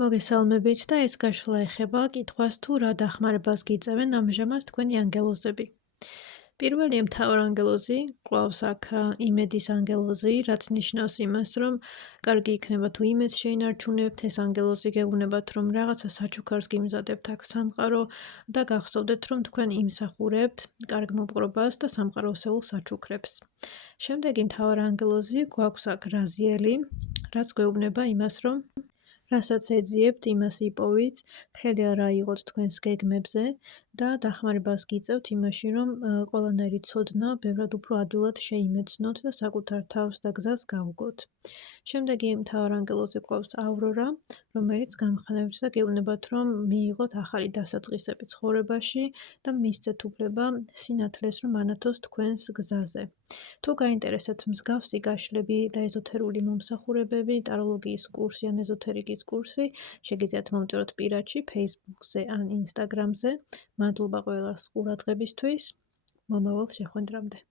მოგესალმებით და ეს გაშლა ეხება კითხვას თუ რა დახმარებას გიწევენ ამჟამად თქვენი ანგელოზები. პირველი მთავარანგელოზი კლავს აქ იმედის ანგელოზი, რაც ნიშნავს იმას, რომ კარგი იქნება თუ იმედს შეინარჩუნებთ, ეს ანგელოზი გეუბნებათ, რომ რაღაცა საჩუქარს გიმზადებთ აქ სამყარო და გახსოვდეთ, რომ თქვენ იმსახურებთ კარგ მოპყრობას და სამყაროსეულ საჩუქრებს. შემდეგი მთავარანგელოზი გვაქვს აქ რაზიელი, რაც გვეუბნება იმას, რომ რასაც ეძიებთ, იმას იპოვით, ხელი არა იღოთ თქვენს გეგმებზე და დახმარებას გიწევთ იმაში, რომ ყველანაირი ცოდნა ბევრად უფრო ადვილად შეიმეცნოთ და საკუთარ თავს და გზას გავუგოთ. შემდეგი მთავარანგელოზი გვყავს ავრორა, რომელიც გამხნევთ და გეუბნებათ, რომ მიიღოთ ახალი დასაწყისები ცხოვრებაში და მისცეთ უფლება სინათლეს, რომ ანათოს თქვენს გზაზე. თუ გაინტერესებთ მსგავსი გაშლები და ეზოთერული მომსახურებები, ტაროლოგიის კურსი ან ეზოთერიკის კურსი, შეგიძლიათ მომწეროთ პირადში, Facebook-ზე ან Instagram-ზე. მადლობა ყველას ყურადღებისთვის. მომავალ შეხვედრამდე.